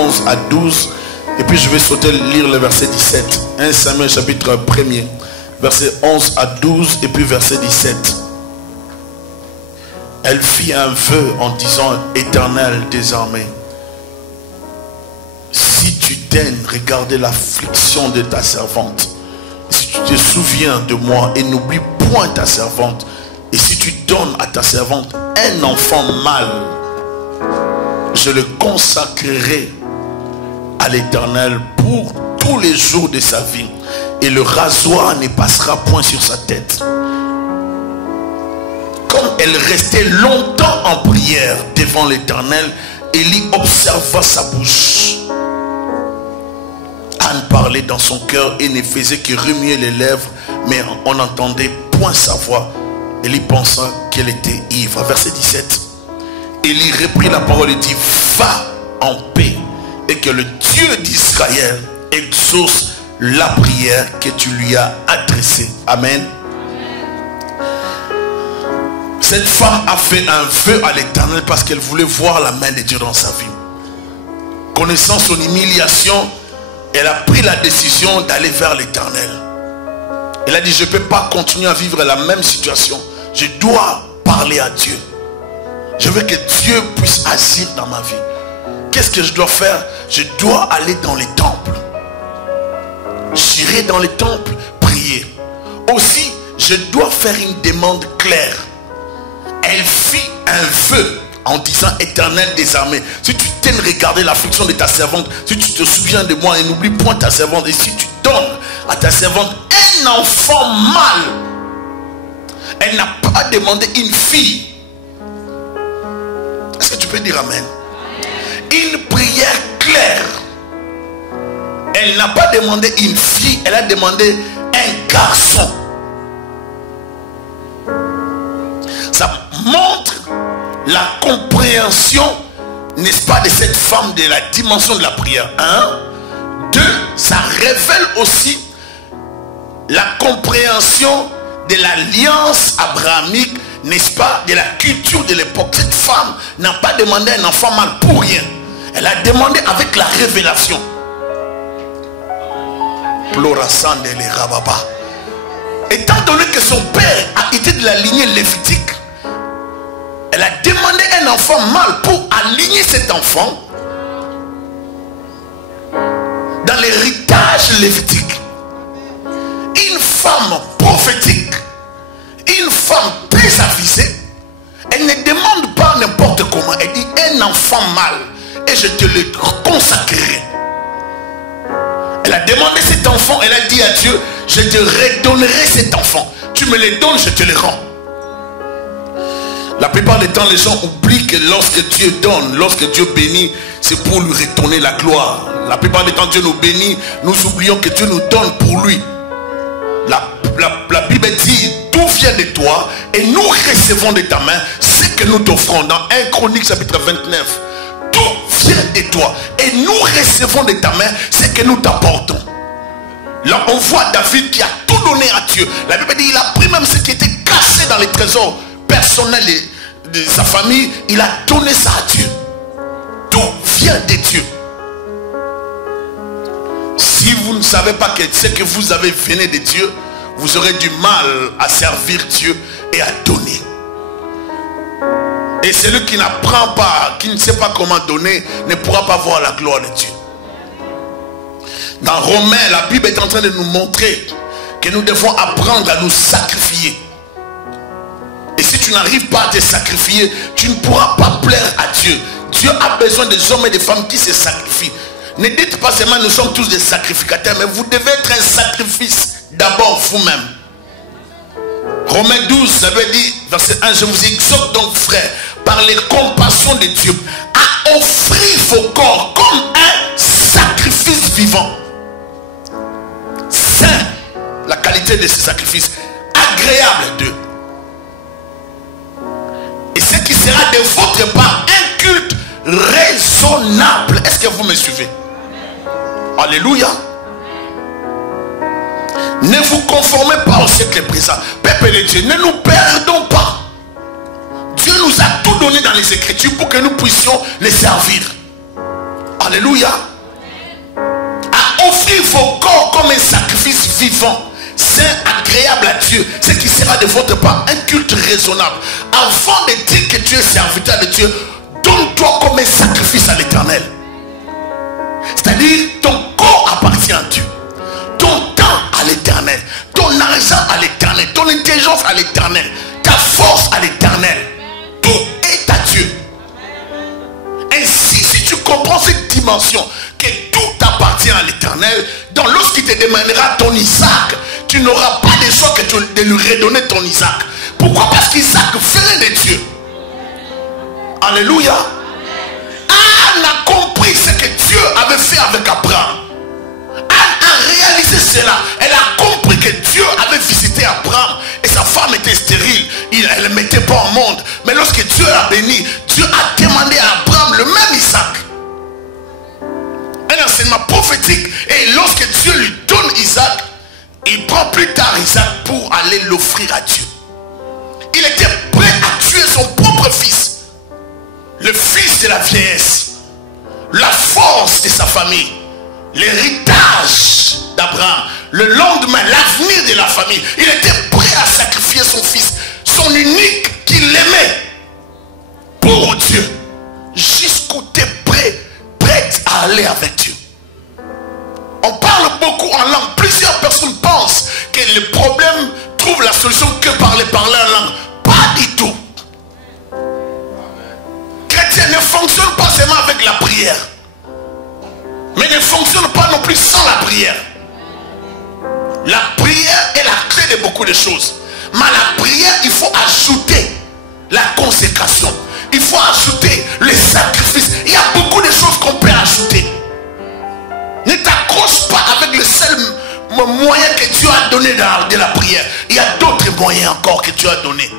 11 à 12. Et puis je vais sauter lire le verset 17. 1 Samuel chapitre 1er. Verset 11 à 12 et puis verset 17. Elle fit un vœu en disant: Éternel des armées, si tu daignes regarder l'affliction de ta servante, si tu te souviens de moi et n'oublie point ta servante, et si tu donnes à ta servante un enfant mâle, je le consacrerai à l'Éternel pour tous les jours de sa vie, et le rasoir ne passera point sur sa tête. Comme elle restait longtemps en prière devant l'Éternel, Élie observa sa bouche. Anne parlait dans son cœur et ne faisait que remuer les lèvres, mais on n'entendait point sa voix. Élie pensa qu'elle était ivre. Verset 17. Élie reprit la parole et dit: va en paix, et que le Dieu d'Israël exauce la prière que tu lui as adressée. Amen. Cette femme a fait un vœu à l'Éternel parce qu'elle voulait voir la main de Dieu dans sa vie. Connaissant son humiliation, elle a pris la décision d'aller vers l'Éternel. Elle a dit: je ne peux pas continuer à vivre la même situation. Je dois parler à Dieu. Je veux que Dieu puisse agir dans ma vie. Qu'est-ce que je dois faire? Je dois aller dans les temples. J'irai dans les temples prier. Aussi, je dois faire une demande claire. Elle fit un vœu en disant: Éternel des armées, si tu t'aimes regarder l'affliction de ta servante, si tu te souviens de moi et n'oublie point ta servante, et si tu donnes à ta servante un enfant mâle. Elle n'a pas demandé une fille. Est-ce que tu peux dire amen? Une prière claire. Elle n'a pas demandé une fille, elle a demandé un garçon. Ça montre la compréhension, n'est-ce pas, de cette femme, de la dimension de la prière. 1. 2. Ça révèle aussi la compréhension de l'alliance abrahamique, n'est-ce pas, de la culture de l'époque. Cette femme n'a pas demandé un enfant mâle pour rien. Elle a demandé avec la révélation. Étant donné que son père a été de la lignée lévitique, elle a demandé un enfant mâle pour aligner cet enfant dans l'héritage lévitique. Une femme prophétique, une femme très avisée, elle ne demande pas n'importe comment. Elle dit: un enfant mâle, et je te le consacrerai. Elle a demandé cet enfant, elle a dit à Dieu: je te redonnerai cet enfant. Tu me le donnes, je te le rends. La plupart du temps, les gens oublient que lorsque Dieu donne, lorsque Dieu bénit, c'est pour lui retourner la gloire. La plupart du temps, Dieu nous bénit, nous oublions que Dieu nous donne pour lui. La Bible dit: tout vient de toi et nous recevons de ta main ce que nous t'offrons. Dans 1 Chronique chapitre 29, tout vient de toi et nous recevons de ta main ce que nous t'apportons. Là on voit David qui a tout donné à Dieu. La Bible dit: il a pris même ce qui était caché dans les trésors personnels de sa famille, il a donné ça à Dieu. Tout vient de Dieu. Si vous ne savez pas que ce que vous avez venu de Dieu, vous aurez du mal à servir Dieu et à donner. Et celui qui n'apprend pas, qui ne sait pas comment donner, ne pourra pas voir la gloire de Dieu. Dans Romains, la Bible est en train de nous montrer que nous devons apprendre à nous sacrifier. Et si tu n'arrives pas à te sacrifier, tu ne pourras pas plaire à Dieu. Dieu a besoin des hommes et des femmes qui se sacrifient. Ne dites pas seulement nous sommes tous des sacrificateurs, mais vous devez être un sacrifice d'abord vous-même. Romains 12, ça veut dire, verset 1, je vous exhorte donc, frères, par les compassions de Dieu, à offrir vos corps comme un sacrifice vivant, saint, la qualité de ce sacrifice, agréable à Dieu. Et ce qui sera de votre part un culte raisonnable. Est-ce que vous me suivez? Alléluia. Ne vous conformez pas au siècle présent. Peuple de Dieu, ne nous perdons pas. Dieu nous a tout donné dans les Écritures pour que nous puissions les servir. Alléluia. À offrir vos corps comme un sacrifice vivant, saint, agréable à Dieu, ce qui sera de votre part un culte raisonnable. Avant de dire que tu es serviteur de Dieu, donne-toi comme un sacrifice à l'Éternel. C'est-à-dire, ton corps appartient à Dieu, ton temps à l'Éternel, ton argent à l'Éternel, ton intelligence à l'Éternel, ta force à l'Éternel. Tout est à Dieu. Ainsi, si tu comprends cette dimension, que tout appartient à l'Éternel, donc lorsqu'il te demandera ton Isaac, tu n'auras pas de choix que de lui redonner ton Isaac. Pourquoi? Parce qu'Isaac venait de Dieu. Alléluia. Anne a compris ce que Dieu avait fait avec Abraham. Anne a réalisé cela. Elle a compris que Dieu avait visité Abraham et sa femme était stérile. Elle ne mettait pas au monde. Mais lorsque Dieu l'a béni, Dieu a demandé à Abraham le même Isaac. Un enseignement prophétique. Et lorsque Dieu lui donne Isaac, il prend plus tard Isaac pour aller l'offrir à Dieu. Il était prêt à tuer son propre fils. Le fils de la vieillesse. La force de sa famille. L'héritage d'Abraham. Le lendemain, l'avenir de la famille. Il était prêt à sacrifier son fils. Son unique qu'il aimait. Pour Dieu. Jusqu'où tu es prête à aller avec Dieu. On parle beaucoup en langue. Plusieurs personnes pensent que le problème trouve la solution que par les parler en langue. Pas du tout. Chrétien ne fonctionne pas seulement avec la prière, mais ne fonctionne pas non plus sans la prière. La prière est la clé de beaucoup de choses. Mais à la prière, il faut ajouter la consécration. Il faut ajouter les sacrifices. Il y a beaucoup de choses qu'on peut ajouter. Ne t'accroche pas avec le seul moyen que Dieu a donné de la prière. Il y a d'autres moyens encore que Dieu a donné.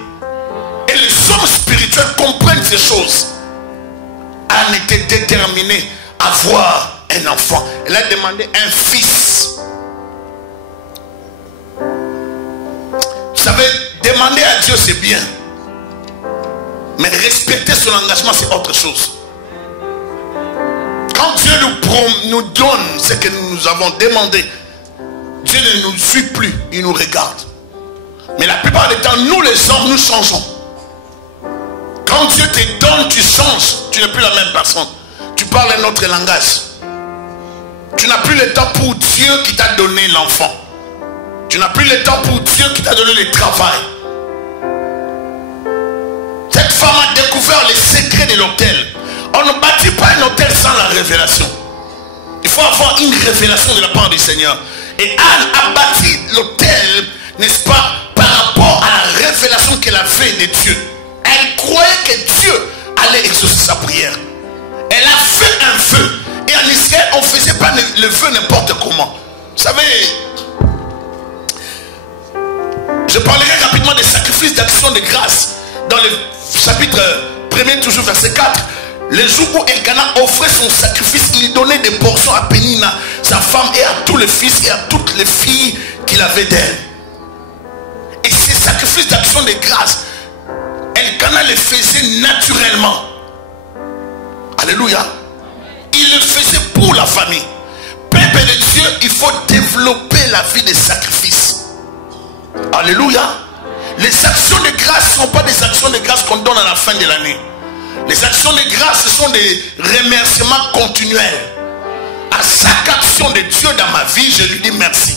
Et les hommes spirituels comprennent ces choses. Anne était déterminée à avoir un enfant. Elle a demandé un fils. Vous savez, demander à Dieu c'est bien. Mais respecter son engagement c'est autre chose. Quand Dieu nous donne ce que nous avons demandé, Dieu ne nous suit plus, il nous regarde. Mais la plupart du temps, nous les hommes, nous changeons. Quand Dieu te donne, tu changes. Tu n'es plus la même personne. Tu parles un autre langage. Tu n'as plus le temps pour Dieu qui t'a donné l'enfant. Tu n'as plus le temps pour Dieu qui t'a donné le travail. Cette femme a découvert les secrets de l'autel. On ne bâtit pas un hôtel sans la révélation. Il faut avoir une révélation de la part du Seigneur. Et Anne a bâti l'hôtel, n'est-ce pas, par rapport à la révélation qu'elle avait de Dieu. Elle croyait que Dieu allait exaucer sa prière. Elle a fait un feu. Et en Israël, on ne faisait pas le feu n'importe comment. Vous savez, je parlerai rapidement des sacrifices d'action de grâce. Dans le chapitre 1er, toujours verset 4. Le jour où Elkana offrait son sacrifice, il donnait des portions à Pénina, sa femme, et à tous les fils et à toutes les filles qu'il avait d'elle. Et ces sacrifices d'action de grâce, Elkana les faisait naturellement. Alléluia. Il le faisait pour la famille. Peuple de Dieu, il faut développer la vie des sacrifices. Alléluia. Les actions de grâce ne sont pas des actions de grâce qu'on donne à la fin de l'année. Les actions de grâce, ce sont des remerciements continuels. À chaque action de Dieu dans ma vie, je lui dis merci.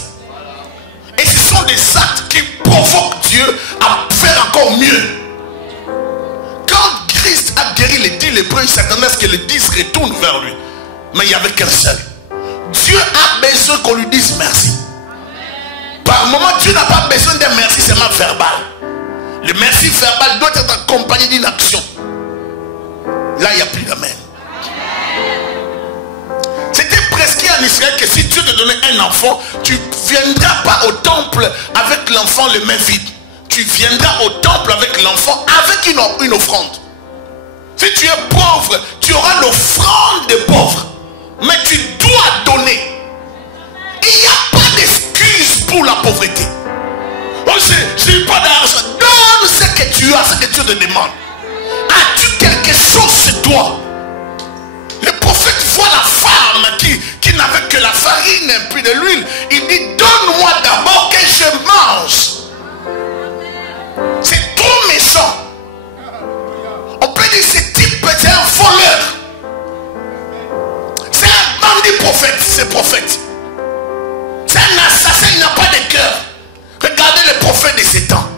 Et ce sont des actes qui provoquent Dieu à faire encore mieux. Quand Christ a guéri les 10 lépreux, il s'attendait à ce que les 10 retournent vers lui. Mais il n'y avait qu'un seul. Dieu a besoin qu'on lui dise merci. Par moment, Dieu n'a pas besoin d'un merci seulement verbal. Le merci verbal doit être accompagné d'une action. Là, il n'y a plus d'amen. C'était presque en Israël que si Dieu te donnait un enfant, tu ne viendras pas au temple avec l'enfant les mains vides. Tu viendras au temple avec l'enfant avec une offrande. Si tu es pauvre, tu auras l'offrande des pauvres. Mais tu dois donner. Il n'y a pas d'excuse pour la pauvreté. Oh, je n'ai pas d'argent. Donne ce que tu as, ce que Dieu te demande. As-tu quelque chose chez toi? Le prophète voit la femme qui n'avait que la farine et puis de l'huile, il dit, donne-moi d'abord que je mange. C'est trop méchant. On peut dire ce type, c'est un voleur. C'est un bandit prophète, ce prophète. C'est un assassin, il n'a pas de cœur. Regardez le prophète de ces temps.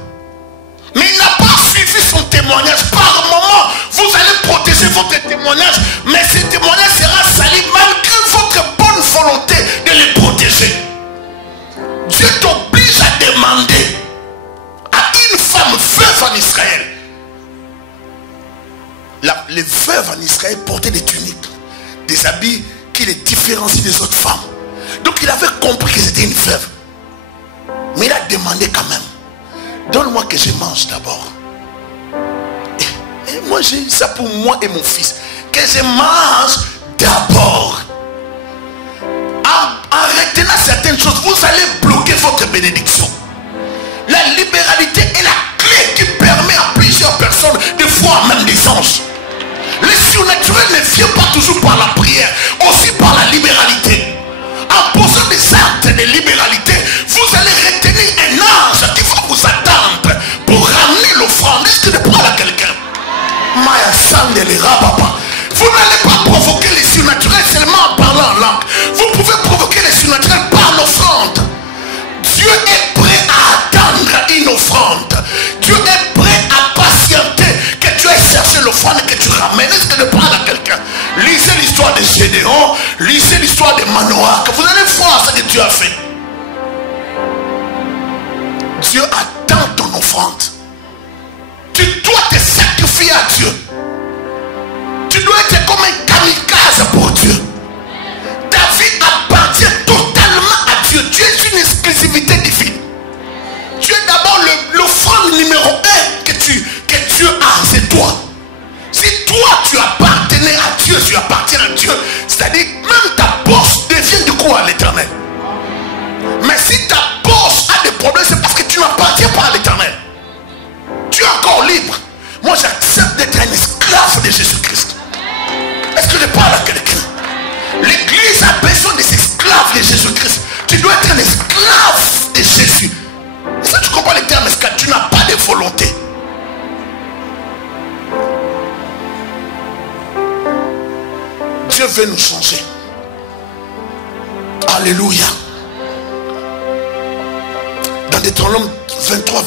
Mais il n'a pas suivi son témoignage. Par moment, vous allez protéger votre témoignage, mais ce témoignage sera sali malgré votre bonne volonté de le protéger. Dieu t'oblige à demander à une femme veuve en Israël. Les veuves en Israël portaient des tuniques, des habits qui les différencient des autres femmes. Donc il avait compris que c'était une veuve. Mais il a demandé quand même, donne-moi que je mange d'abord. Et moi j'ai ça pour moi et mon fils. Que je mange d'abord. En retenant certaines choses, vous allez bloquer votre bénédiction. La libéralité est la clé qui permet à plusieurs personnes de voir même des anges. Le surnaturel ne vient pas toujours par la prière, aussi par la libéralité. En posant des actes de libéralité, vous allez retenir un ange qui va vous attendre pour ramener l'offrande. Est-ce que je parle à quelqu'un? Vous n'allez pas provoquer les surnaturels seulement en parlant en langue. Vous pouvez provoquer les surnaturels par l'offrande. Dieu est prêt à attendre une offrande. Dieu est prêt à patienter que tu aies cherché l'offrande et que tu ramènes. Est-ce que je parle à quelqu'un? Lisez l'histoire de Gédéon, lisez l'histoire de Manoah, que vous allez voir ce que Dieu a fait. Dieu attend ton offrande. Tu dois te sacrifier à Dieu. Tu dois être comme un kamikaze pour Dieu. Ta vie appartient totalement à Dieu. Tu es une exclusivité divine. Tu es d'abord l'offrande numéro 1 que Dieu a, c'est toi. Si toi tu appartenais à Dieu, tu appartiens à Dieu, c'est-à-dire même ta bourse devient du coup à l'éternel. Mais si ta bourse a des problèmes, c'est parce que tu n'appartiens pas à l'éternel. Tu es encore libre. Moi j'accepte d'être un esclave de Jésus-Christ. Est-ce que je parle à quelqu'un? L'église a besoin des esclaves de Jésus-Christ. Tu dois être un esclave de Jésus. Est-ce que tu comprends le terme esclave? Tu n'as pas de volonté. Dieu veut nous changer. Alléluia. Dans Deutéronome 23,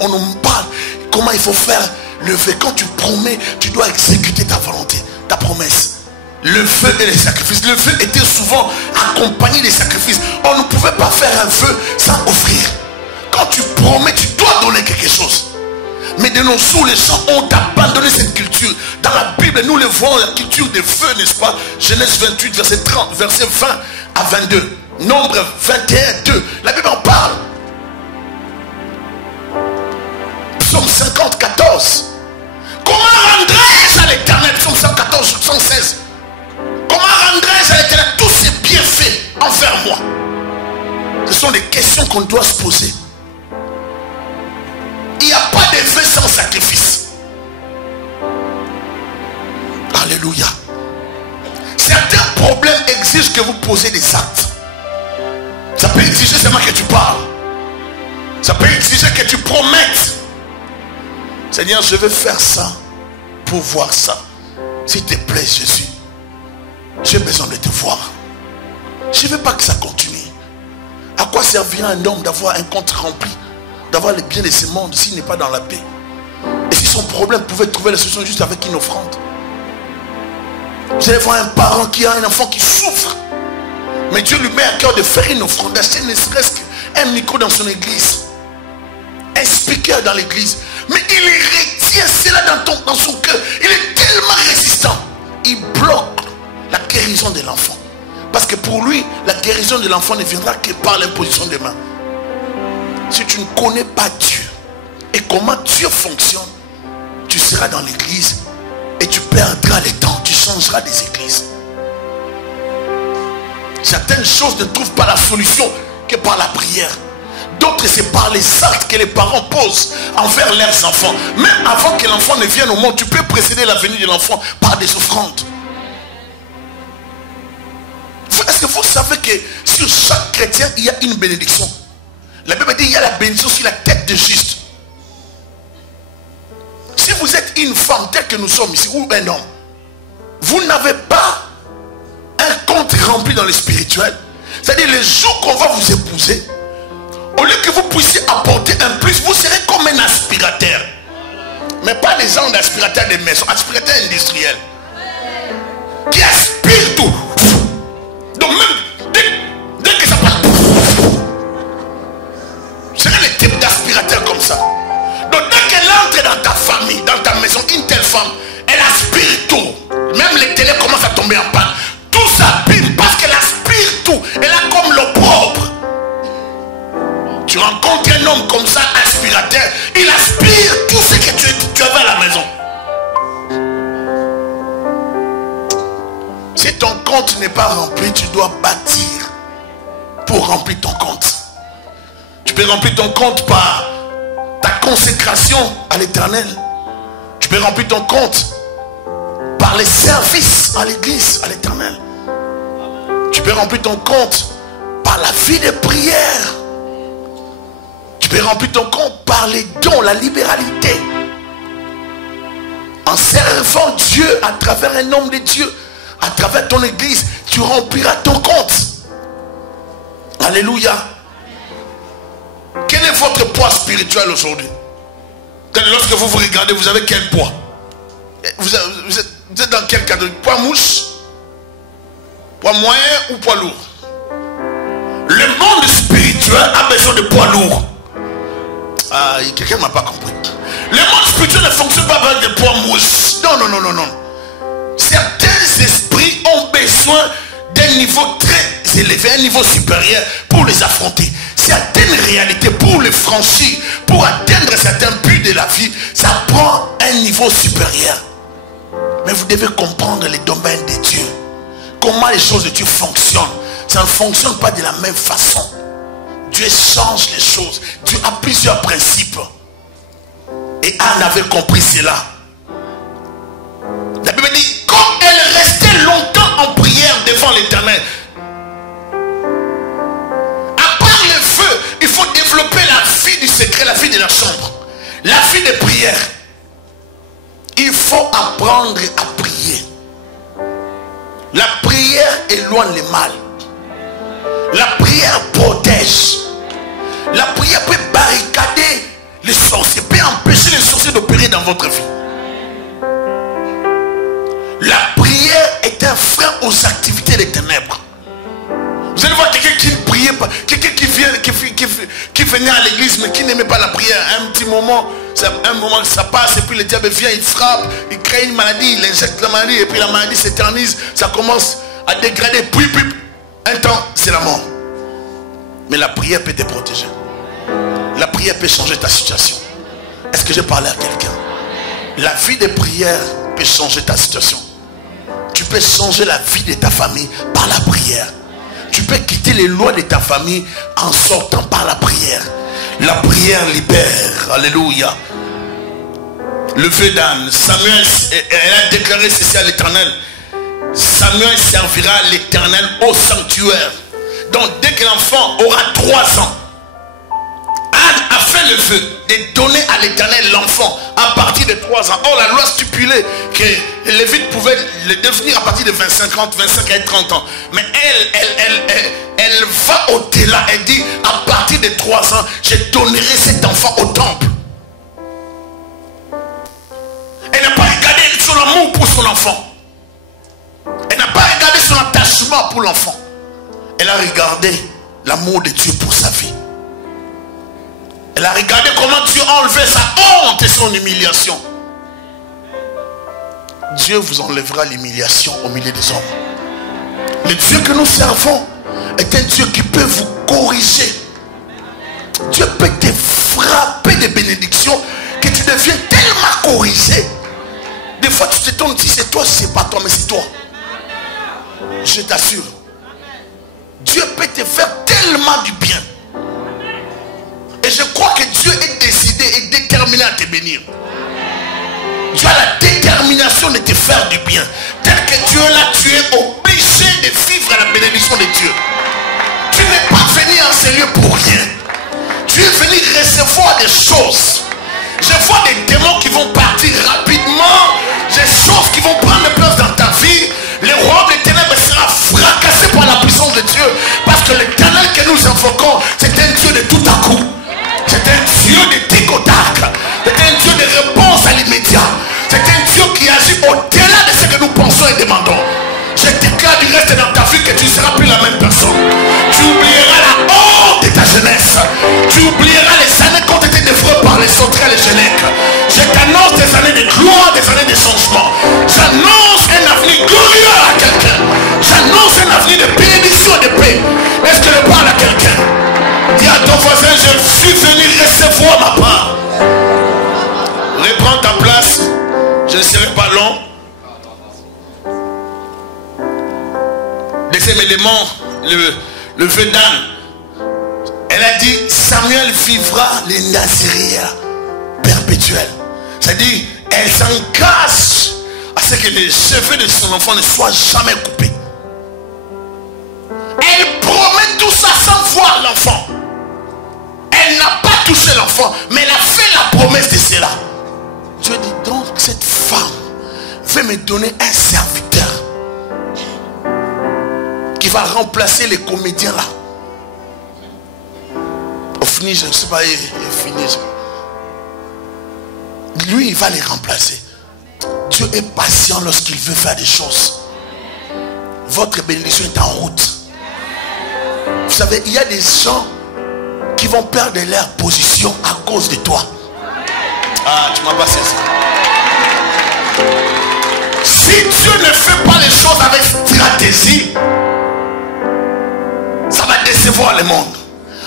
on nous parle comment il faut faire le vœu. Quand tu promets, tu dois exécuter ta volonté, ta promesse. Le vœu et les sacrifices. Le vœu était souvent accompagné des sacrifices. On ne pouvait pas faire un vœu sans offrir. Quand tu promets, tu dois donner quelque chose. Mais de nos jours, les gens ont abandonné cette culture. Dans la Bible, nous le voyons, la culture des vœux, n'est-ce pas? Genèse 28, verset 30, verset 20 à 22. Nombre 21, 2. La Bible en parle. Psaume 50, 14. Comment rendrai-je à l'éternel? Psaume 114, 116. Comment rendrai-je à l'éternel tous ces bienfaits envers moi? Ce sont des questions qu'on doit se poser. Il n'y a pas de vœu sans sacrifice. Alléluia. Certains problèmes exigent que vous posez des actes. Ça peut exiger seulement que tu parles. Ça peut exiger que tu promettes. Seigneur, je veux faire ça pour voir ça. S'il te plaît, Jésus, j'ai besoin de te voir. Je ne veux pas que ça continue. À quoi servira un homme d'avoir un compte rempli, d'avoir les biens de ce monde s'il n'est pas dans la paix? Et si son problème pouvait trouver la solution juste avec une offrande? Vous allez voir un parent qui a un enfant qui souffre, mais Dieu lui met à cœur de faire une offrande, d'acheter ne serait-ce qu'un micro dans son église, un speaker dans l'église. Mais il retient cela dans son cœur. Il est tellement résistant. Il bloque la guérison de l'enfant. Parce que pour lui, la guérison de l'enfant ne viendra que par l'imposition des mains. Si tu ne connais pas Dieu et comment Dieu fonctionne, tu seras dans l'église et tu perdras le temps. Tu changeras des églises. Certaines choses ne trouvent pas la solution que par la prière. D'autres, c'est par les actes que les parents posent envers leurs enfants. Même avant que l'enfant ne vienne au monde, tu peux précéder la venue de l'enfant par des offrandes. Est-ce que vous savez que sur chaque chrétien, il y a une bénédiction? La Bible dit qu'il y a la bénédiction sur la tête de juste. Si vous êtes une femme telle que nous sommes ici, ou un homme, vous n'avez pas un compte rempli dans le spirituel. C'est-à-dire les jours qu'on va vous épouser, au lieu que vous puissiez apporter un plus, vous serez comme un aspirateur. Mais pas les gens d'aspirateur des maisons, aspirateur industriel. Qui aspire tout. Donc même dès que ça passe, c'est le type d'aspirateur comme ça. Donc dès qu'elle entre dans ta famille, dans ta maison, une telle femme, elle aspire tout. Même les télés commencent à tomber en panne. Tout s'abîme parce qu'elle aspire tout. Elle a comme l'eau propre. Tu rencontres un homme comme ça, aspirateur, il aspire tout ce que tu avais à la maison. Si ton compte n'est pas rempli, tu dois bâtir pour remplir ton compte. Tu peux remplir ton compte par ta consécration à l'Éternel. Tu peux remplir ton compte par les services à l'église, à l'Éternel. Tu peux remplir ton compte par la vie de prière. Tu peux remplir ton compte par les dons, la libéralité. En servant Dieu à travers un homme de Dieu, à travers ton église, tu rempliras ton compte. Alléluia. Quel est votre poids spirituel aujourd'hui? Lorsque vous vous regardez, vous avez quel poids? Vous êtes dans quel cadre? Poids mouche? Poids moyen ou poids lourd? Le monde spirituel a besoin de poids lourd. Ah, quelqu'un ne m'a pas compris. Le monde spirituel ne fonctionne pas avec des poids mouches. Non. Certains esprits ont besoin d'un niveau très élevé, un niveau supérieur pour les affronter. Certaines réalités, pour les franchir, pour atteindre certains buts de la vie, ça prend un niveau supérieur. Mais vous devez comprendre les domaines de Dieu. Comment les choses de Dieu fonctionnent. Ça ne fonctionne pas de la même façon. Dieu change les choses. Dieu a plusieurs principes. Et Anne avait compris cela. La Bible dit, comme elle restait longtemps en prière devant l'Éternel. À part le feu, il faut développer la vie du secret, la vie de la chambre. La vie de prière. Il faut apprendre à prier. La prière éloigne le mal. La prière protège. La prière peut barricader les sorciers, peut empêcher les sorciers d'opérer dans votre vie. La prière est un frein aux activités des ténèbres. Vous allez voir quelqu'un qui ne priait pas, quelqu'un qui venait à l'église mais qui n'aimait pas la prière. Un petit moment, ça passe et puis le diable vient, il frappe, il crée une maladie, il injecte la maladie et puis la maladie s'éternise, ça commence à dégrader, puis un temps c'est la mort. Mais la prière peut te protéger. La prière peut changer ta situation. Est-ce que j'ai parlé à quelqu'un? La vie de prière peut changer ta situation. Tu peux changer la vie de ta famille par la prière. Tu peux quitter les lois de ta famille en sortant par la prière. La prière libère. Alléluia. Le feu d'Anne, Samuel, elle a déclaré ceci à l'Éternel. Samuel servira l'Éternel au sanctuaire. Donc dès que l'enfant aura 3 ans, Anne a fait le vœu de donner à l'Éternel l'enfant à partir de 3 ans. Or la loi stipulait que les Lévites pouvaient le devenir à partir de 25 et 30 ans. Mais elle va au-delà. Elle dit à partir de 3 ans, je donnerai cet enfant au temple. Elle n'a pas regardé son amour pour son enfant. Elle n'a pas regardé son attachement pour l'enfant. Elle a regardé l'amour de Dieu pour sa vie. Elle a regardé comment Dieu a enlevé sa honte et son humiliation. Dieu vous enlèvera l'humiliation au milieu des hommes. Le Dieu que nous servons est un Dieu qui peut vous corriger. Dieu peut te frapper de bénédictions que tu deviens tellement corrigé. Des fois tu te tournes, si c'est toi, c'est pas toi, mais c'est toi. Je t'assure. Dieu peut te faire tellement du bien. Et je crois que Dieu est décidé et déterminé à te bénir. Dieu a la détermination de te faire du bien. Tel que Dieu est là, tu es obligé de vivre la bénédiction de Dieu. Tu n'es pas venu en ce lieu pour rien. Tu es venu recevoir des choses. Je vois des démons qui vont partir rapidement. Des choses qui vont prendre place dans ta vie. Le royaume des ténèbres sera fracassé par la puissance de Dieu. Parce que l'Éternel que nous invoquons, c'est un Dieu de tout à coup. C'est un Dieu de tic au tac. C'est un Dieu de réponse à l'immédiat. C'est un Dieu qui agit au-delà de ce que nous pensons et demandons. Je déclare du reste dans ta vie que tu ne seras plus la même personne. Tu oublieras la honte de ta jeunesse. Tu oublieras les années qui ont été dévorées par les sauterelles et les génèques. Je t'annonce des années de gloire, des années de changement. J'annonce un avenir glorieux à quelqu'un. J'annonce un avenir de bénédiction et de paix. Est-ce que je parle à quelqu'un? Dis à ton voisin, je suis venu recevoir ma part. Reprends ta place. Je ne serai pas long. Deuxième élément, le vœu d'Anne. Elle a dit, Samuel vivra les Naziréens perpétuels. C'est-à-dire, elle s'engage à ce que les cheveux de son enfant ne soient jamais coupés. Elle promet tout ça sans voir l'enfant. Elle n'a pas touché l'enfant, mais elle a fait la promesse de cela. Dieu dit donc, cette femme veut me donner un serviteur qui va remplacer les comédiens là. Au fini, je ne sais pas, il est fini. Lui, il va les remplacer. Dieu est patient lorsqu'il veut faire des choses. Votre bénédiction est en route. Vous savez, il y a des gens qui vont perdre leur position à cause de toi. Ah, tu m'as pas saisi. Si Dieu ne fait pas les choses avec stratégie, ça va décevoir le monde.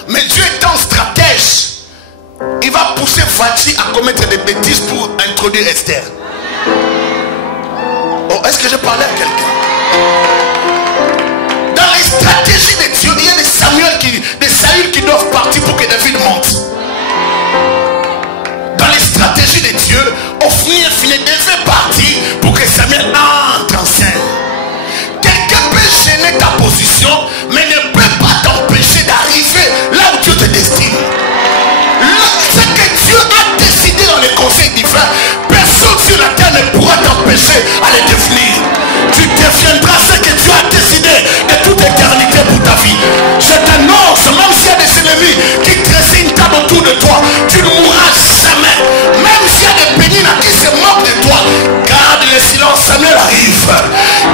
Mais Dieu étant stratège, il va pousser Vati à commettre des bêtises pour introduire Esther. Oh, est-ce que je parlais à quelqu'un? Dans les stratégies de Dieu, il y a des Saül qui doivent partir pour que David monte. Dans les stratégies de Dieu, Ophni et Phinéas devaient partir pour que Samuel entre en scène. Quelqu'un peut gêner ta position, mais ne peut pas t'empêcher d'arriver là où Dieu te destine. Ce que Dieu a décidé dans les conseils divins, personne sur la terre ne pourra t'empêcher à le devenir. Tu deviendras ce que Dieu a décidé de toute éternité pour ta vie. Je t'annonce, même s'il y a des ennemis qui dressent une table autour de toi, tu ne mourras jamais. Même s'il y a des bénins qui se moquent de toi, garde le silence, Samuel arrive.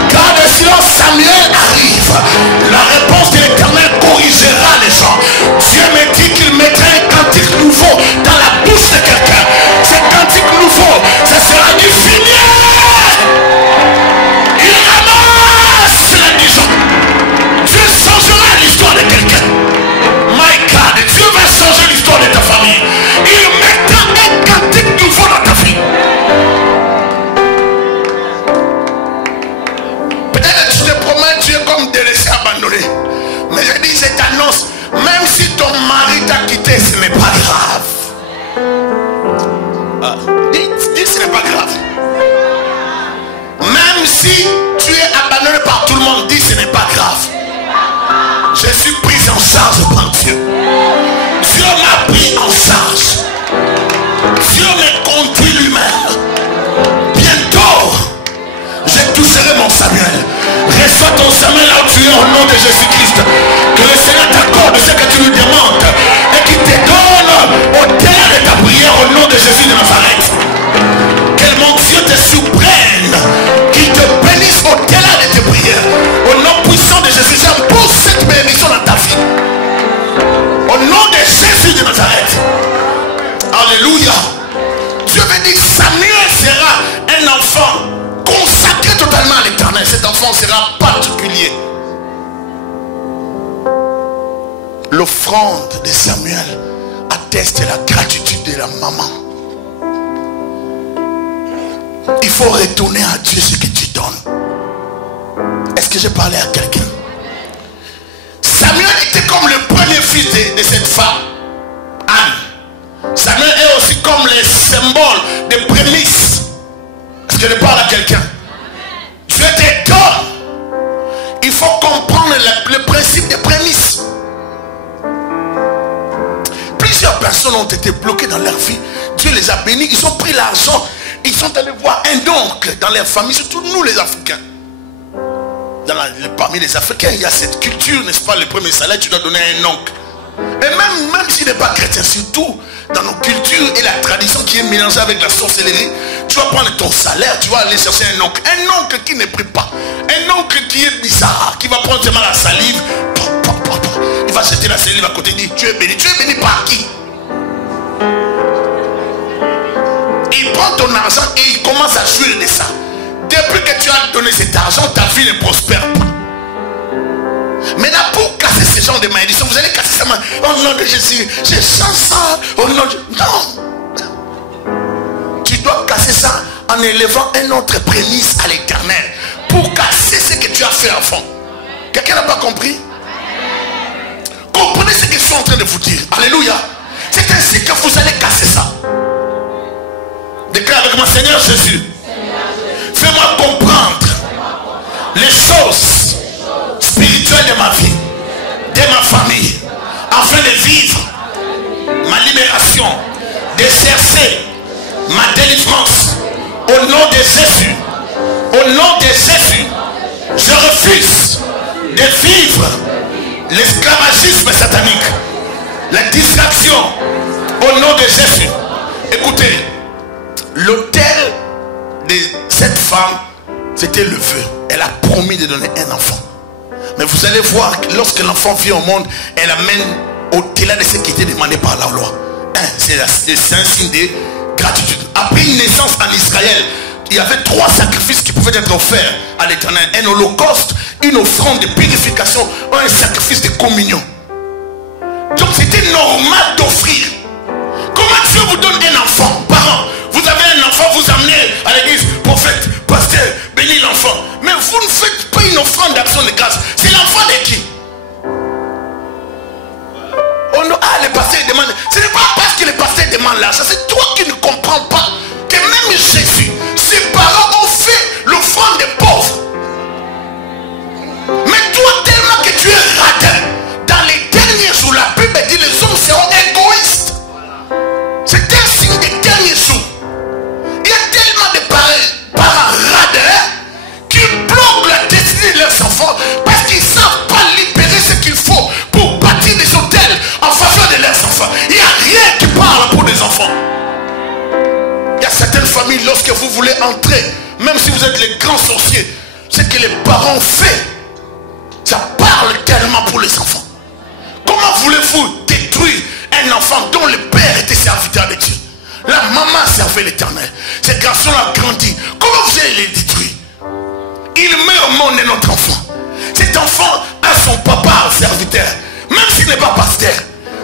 Garde le silence, Samuel arrive. La réponse de l'Éternel corrigera les gens. Dieu me dit qu'il mettra un cantique nouveau dans la bouche de quelqu'un. Ce cantique nouveau, ce sera du fumier. Il ramasse l'indigent. Dieu changera l'histoire de quelqu'un. My God, Dieu va changer l'histoire de ta famille. Il mettra un cantique nouveau dans ta vie. Peut-être que tu te promets, tu es comme délaissé, abandonné. Mais je dis, je t'annonce, même si ton mari t'a quitté, ce n'est pas grave. Dis, ce n'est pas grave. Même si tu es abandonné par tout le monde, dis, ce n'est pas grave. Je suis pris en charge par Dieu. Dieu m'a pris en charge. Dieu me conduit lui-même. Bientôt, je toucherai mon Samuel. Reçois ton Samuel là où tu es au nom de Jésus-Christ. Que le Seigneur t'accorde ce que tu lui demandes et qu'il te donne au-delà de ta prière au nom de Jésus de Nazareth. Que mon Dieu te surprenne, qu'il te bénisse au-delà de tes prières. Au nom puissant de Jésus, j'impose cette bénédiction dans ta vie. Au nom de Jésus de Nazareth. Alléluia. Dieu veut dire Samuel sera un enfant consacré totalement à l'Éternel. Cet enfant sera particulier. L'offrande de Samuel atteste la gratitude de la maman. Il faut retourner à Dieu ce que tu donnes. Est-ce que j'ai parlé à quelqu'un? Samuel était comme le premier fils de cette femme, Anne. Samuel est aussi comme le symbole des prémices. Est-ce que je parle à quelqu'un? Dieu te donne. Il faut comprendre le principe des prémices. Plusieurs personnes ont été bloquées dans leur vie. Dieu les a bénis. Ils ont pris l'argent. Ils sont allés voir un oncle dans leur famille. Surtout nous les Africains. Parmi les Africains, il y a cette culture, n'est-ce pas? Le premier salaire, tu dois donner à un oncle. Et même s'il n'est pas chrétien, surtout dans nos cultures et la tradition qui est mélangée avec la sorcellerie, tu vas prendre ton salaire, tu vas aller chercher un oncle. Un oncle qui ne prie pas. Un oncle qui est bizarre, qui va prendre seulement la salive. Il va jeter la salive à côté et dire, tu es béni. Tu es béni par qui? Il prend ton argent et il commence à jouir de ça. Depuis que tu as donné cet argent, ta vie ne prospère pas. Maintenant, pour casser ce genre de malédiction, vous allez casser ça. Au nom de Jésus, je sens ça. Au nom de... Non. Tu dois casser ça en élevant un autre prémisse à l'Éternel. Pour casser ce que tu as fait avant. Quelqu'un n'a pas compris? Comprenez ce que je suis en train de vous dire. Alléluia. C'est ainsi que vous allez casser ça. Déclare avec moi, Seigneur Jésus. Fais-moi comprendre les choses spirituelles de ma vie, de ma famille, afin de vivre ma libération, d'exercer ma délivrance. Au nom de Jésus, au nom de Jésus, je refuse de vivre l'esclavagisme satanique, la distraction. Au nom de Jésus. Écoutez, l'autel de cette femme, c'était le vœu. Elle a promis de donner un enfant. Mais vous allez voir que lorsque l'enfant vient au monde, elle amène au-delà de ce qui était demandé par la loi. C'est un signe de gratitude. Après une naissance en Israël, il y avait 3 sacrifices qui pouvaient être offerts à l'Éternel. Un holocauste, une offrande de purification, un sacrifice de communion. Donc c'était normal d'offrir. Comment Dieu vous donne un enfant? Parents, vous avez un enfant, vous amenez à l'église, prophète, pasteur, bénis l'enfant. Mais vous ne faites pas une offrande d'action de grâce. C'est l'enfant de qui? Le pasteur demande. Ce n'est pas parce que le pasteur demande l'argent. C'est toi qui ne comprends pas que même Jésus, ses parents ont fait l'offrande des pauvres. Mais toi, tellement que tu es radin, dans les derniers jours, la Bible dit les hommes seront égoïstes. C'est un signe des derniers jours. Il y a tellement de parents radins qui bloquent la destinée de leurs enfants parce qu'ils ne savent pas libérer ce qu'il faut pour bâtir des hôtels en faveur de leurs enfants. Il n'y a rien qui parle pour des enfants. Il y a certaines familles, lorsque vous voulez entrer, même si vous êtes les grands sorciers, ce que les parents ont fait, ça parle tellement pour les enfants. Comment voulez-vous détruire un enfant dont le père était serviteur de Dieu? La maman servait l'Éternel. Ce garçon-là grandit. Comment vous allez les détruire? Il met au monde notre enfant. Cet enfant a son papa serviteur. Même s'il n'est pas pasteur,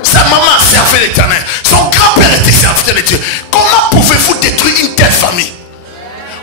sa maman servait l'Éternel. Son grand-père était serviteur de Dieu. Comment pouvez-vous détruire une telle famille?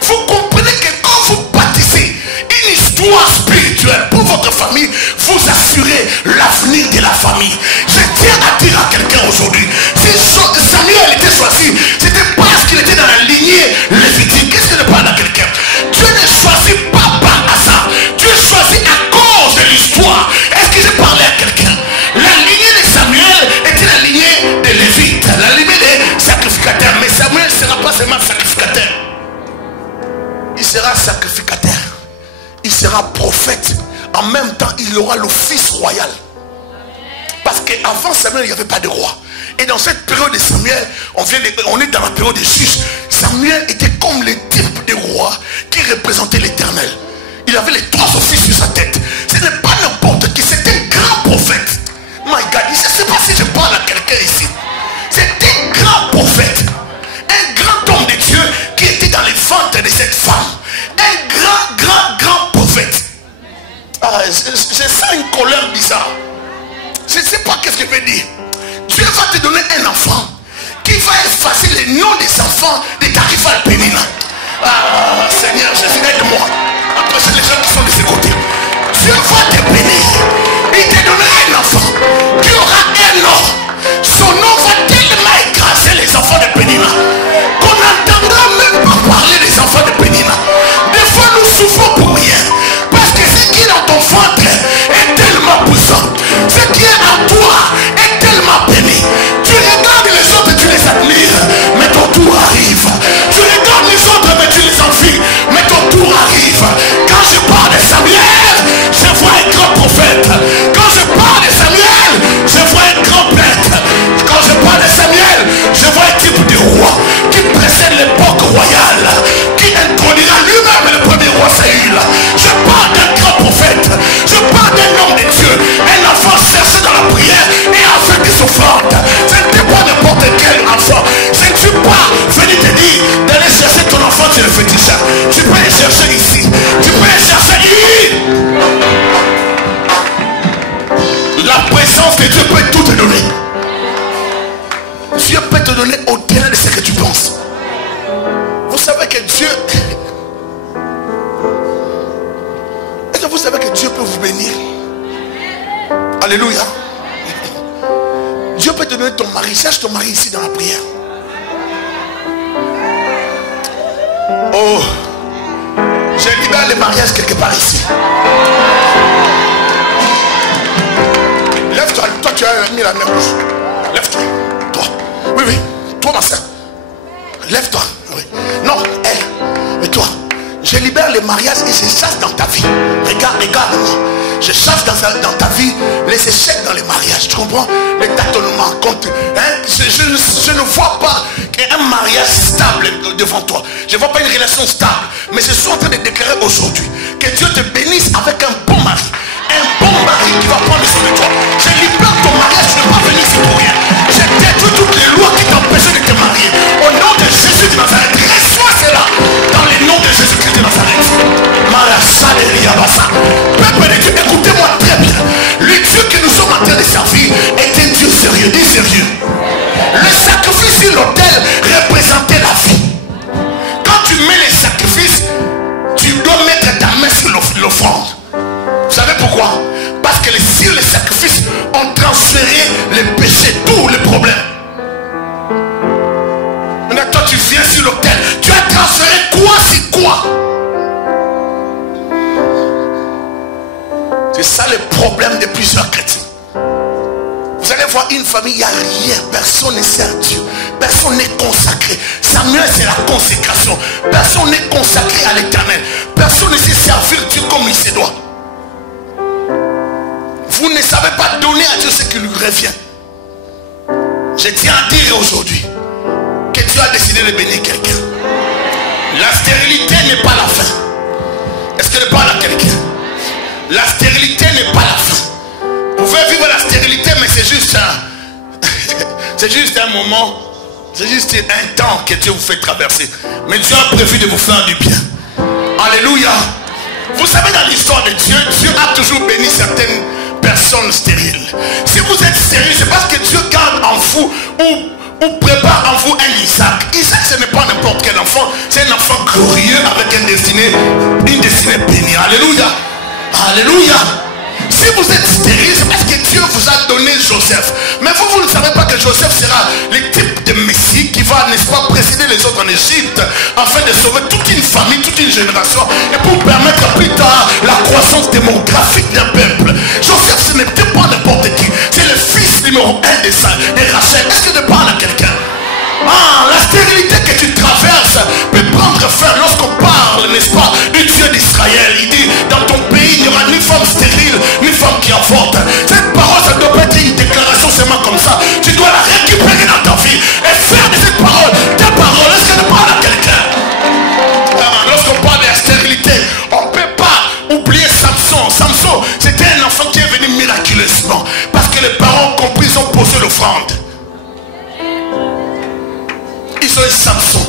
Vous comprenez que quand vous bâtissez une histoire spirituelle pour votre famille, vous assurez l'avenir de la famille. Je tiens à dire à quelqu'un aujourd'hui, si Samuel était choisi, c'était parce qu'il était dans la lignée lévitique. Qu'est-ce que je parle à quelqu'un? Dieu ne choisit pas par hasard. Dieu choisit à cause de l'histoire. Est-ce que je parlais à quelqu'un? La lignée de Samuel était la lignée des Lévites, la lignée des sacrificateurs. Mais Samuel ne sera pas seulement sacrificateur. Il sera sacrificateur. Il sera prophète. En même temps, il aura l'office royal. Parce qu'avant Samuel, il n'y avait pas de roi. Et dans cette période de Samuel, on est dans la période des juges. Samuel était comme le type de roi qui représentait l'Éternel. Il avait les 3 offices sur sa tête. Ce n'est pas n'importe qui, c'est un grand prophète. My God, je ne sais pas si je parle à quelqu'un ici. C'est un grand prophète. Un grand homme de Dieu qui était dans les ventres de cette femme. Un grand prophète. Je sens une colère bizarre. Je ne sais pas qu'est-ce que je veux dire. Dieu va te donner un enfant qui va effacer les noms des enfants de Tarifal Pénina. Ah, Seigneur Jésus, aide-moi. Après, c'est les gens qui sont de ce côté. Dieu va te bénir. Il te donnera un enfant qui aura un nom. Son nom va tellement écraser les enfants de Pénina qu'on n'entendra même pas parler des enfants de Pénina. Des fois, nous souffrons pour rien. Parce que ce qui est dans ton ventre que Dieu peut tout te donner. Dieu peut te donner au-delà de ce que tu penses. Vous savez que Dieu... Est-ce que vous savez que Dieu peut vous bénir? Alléluia. Dieu peut te donner ton mari. Cherche ton mari ici dans la prière. Oh, je libère les mariages quelque part ici. Lève-toi, toi tu as mis la main bouche. Lève-toi, toi. Oui, oui, toi ma soeur. Lève-toi. Oui. Non, elle. Et toi. Je libère les mariages et je chasse dans ta vie. Regarde, regarde-moi. Je chasse dans ta vie les échecs dans les mariages. Tu comprends? Les tâtonnements. Je ne vois pas un mariage stable devant toi. Je ne vois pas une relation stable. Mais je suis en train de déclarer aujourd'hui que Dieu te bénisse avec un bon mari. Un bon mari qui va prendre soin de toi. Je libère ton mariage. Tu ne peux pas venir ici pour rien. Je détruis toutes les lois qui t'empêchent de te marier. Au nom de Jésus de Nazareth. Reçois cela dans le nom de Jésus-Christ de Nazareth. Peuple de Dieu, écoutez-moi très bien. Le Dieu que nous sommes en train de servir est un Dieu sérieux. Dis sérieux. Le sacrifice sur l'autel représentait la vie. Quand tu mets les sacrifices, tu dois mettre ta main sur l'offrande. Vous savez pourquoi? Parce que sur les sacrifices ont transféré les péchés, tous les problèmes. Maintenant toi tu viens sur l'autel, tu as transféré quoi c'est quoi? C'est ça le problème de plusieurs chrétiens. Vous allez voir une famille, il n'y a rien, personne ne sert Dieu, personne n'est consacré. Samuel c'est la consécration, personne n'est consacré à l'Éternel, personne ne sait servir Dieu comme il se doit. Vous ne savez pas donner à Dieu ce qui lui revient. Je tiens à dire aujourd'hui que Dieu a décidé de bénir quelqu'un. La stérilité n'est pas la fin. Est-ce que je parle à quelqu'un? La stérilité n'est pas la fin. Vous pouvez vivre la stérilité, mais c'est juste c'est juste un moment, c'est juste un temps que Dieu vous fait traverser. Mais Dieu a prévu de vous faire du bien. Alléluia. Vous savez, dans l'histoire de Dieu, Dieu a toujours béni certaines personnes stériles. Si vous êtes stérile, c'est parce que Dieu garde en vous ou prépare en vous un Isaac. Isaac, ce n'est pas n'importe quel enfant, c'est un enfant glorieux avec une destinée bénie. Alléluia. Alléluia. Si vous êtes stérile, c'est parce que Dieu vous a donné Joseph. Mais vous ne savez pas que Joseph sera le type de Messie qui va, n'est-ce pas, précéder les autres en Égypte afin de sauver toute une famille, toute une génération et pour permettre plus tard la croissance démographique d'un peuple. Joseph, ce n'était pas n'importe qui. C'est le fils numéro 1 de Rachel. Est-ce que je parle à quelqu'un? La stérilité que tu traverses peut prendre fin lorsqu'on parle, n'est-ce pas, du Dieu d'Israël. Il dit, dans ton pays, il n'y aura ni femme stérile, ni femme qui avorte. Cette parole, ça ne doit pas être une déclaration seulement comme ça. Tu dois la récupérer dans ta vie et faire de cette parole ta parole. Est-ce que je parle à quelqu'un? Lorsqu'on parle de la stérilité, on ne peut pas oublier Samson. Samson, c'était un enfant qui est venu miraculeusement parce que les parents ont compris, ils ont posé l'offrande. Ils ont eu Samson.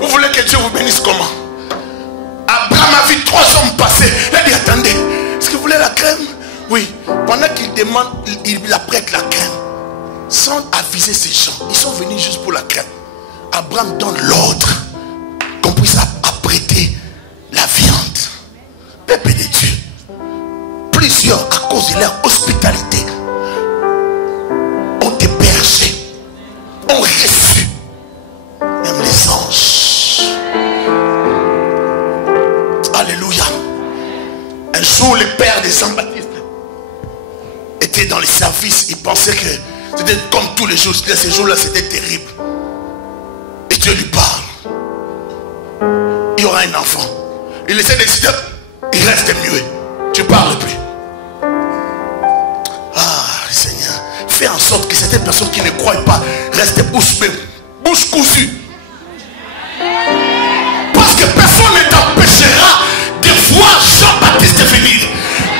Vous voulez que Dieu vous bénisse comment? Abraham a vu 3 hommes passer. Il a dit, attendez, est-ce que vous voulez la crème? Oui. Pendant qu'il demande, il apprête la crème. Sans aviser ces gens. Ils sont venus juste pour la crème. Abraham donne l'ordre qu'on puisse apprêter la viande. Peuple de Dieu. Plusieurs, à cause de leur hospitalité, ont hébergé, ont reçu. Même les anges. Alléluia. Un jour, le père de Jean-Baptiste était dans les services. Il pensait que c'était comme tous les jours. Ces jours-là, c'était terrible. Et Dieu lui parle. Il y aura un enfant. Il essaie de décider. Il reste muet. Tu parles plus. Seigneur, fais en sorte que cette personne qui ne croit pas reste bouche cousue. Parce que personne ne t'empêchera de voir Jean-Baptiste venir.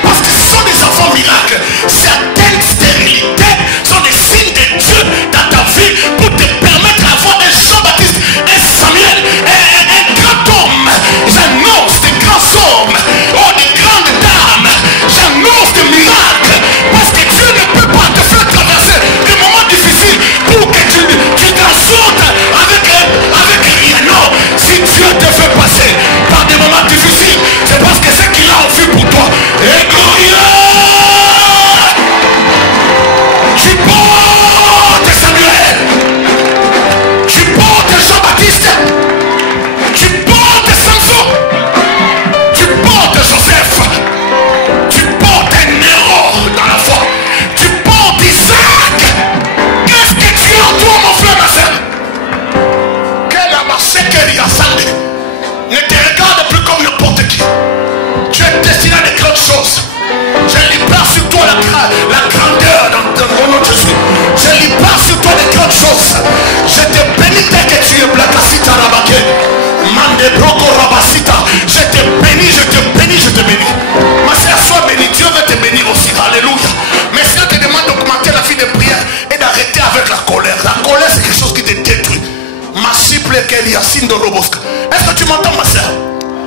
Parce que ce sont des enfants miracles. Certaines stérilités sont des signes de Dieu dans ta vie pour te permettre d'avoir un Jean-Baptiste, un Samuel, un grand homme. J'annonce des grands hommes, des grandes dames. J'annonce des miracles. Parce que Dieu ne peut pas la grandeur dans le nom de Jésus. Je libère sur toi des grandes choses. Je te bénis dès que tu es blacasita rabaké. Mande broko rabasita. Je te bénis, je te bénis, je te bénis. Ma soeur, sois bénie. Dieu veut te bénir aussi. Alléluia. Mais si on te demande d'augmenter la vie de prière et d'arrêter avec la colère. La colère, c'est quelque chose qui te détruit. Ma cible qu'elle y a sindo roboska. Est-ce que tu m'entends, ma soeur?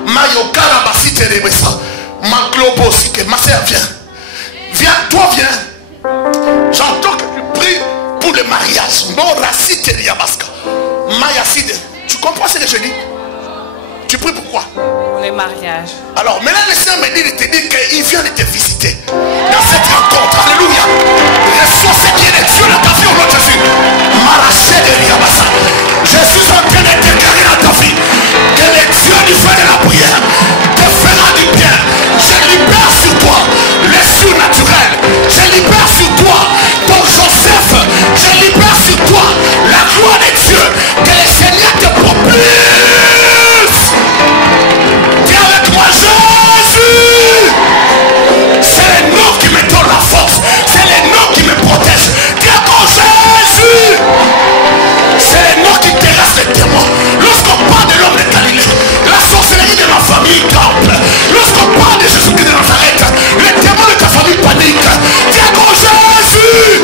Mayoka rabasite rebesa. Ma globo aussi que ma soeur vient. Viens, toi viens. J'entends que tu pries pour le mariage. Non, racite riabaska. Mayaside. Tu comprends ce que je dis? Tu pries pourquoi? Pour le mariage. Alors maintenant le Seigneur me dit de te dire qu'il vient de te visiter dans cette rencontre. Alléluia. Reçois ce qui est de Dieu dans ta vie au nom de Jésus. Maraché de Riabassa. Je suis en train de déclarer dans ta vie que le Dieu du feu de la prière te fera du bien. Je libère sur toi le surnaturel. Je libère sur toi ton Joseph. Je libère sur toi la gloire de Dieu. Que le Seigneur te propulse. Dis avec moi, Jésus. C'est le nom qui me donne la force. C'est le nom qui me protège. Dis encore Jésus. C'est le nom qui terrasse les démons. Lorsqu'on parle de l'homme de Galilée, la sorcellerie de ma famille campe. Lorsqu'on parle de Jésus-Christ de Nazareth, les démons de ta famille paniquent. Dis encore Jésus.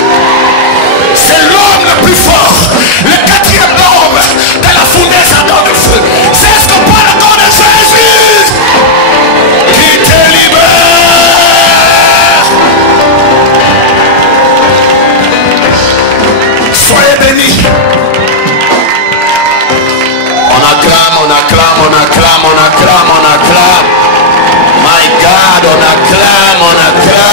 C'est l'homme le plus fort, le quatrième homme de la fournaise à dents de feu. C'est ce qu'on parle encore de Jésus qui te libère. Soyez bénis. On acclame, on acclame, on acclame, on acclame, on acclame. My God, on acclame, on acclame.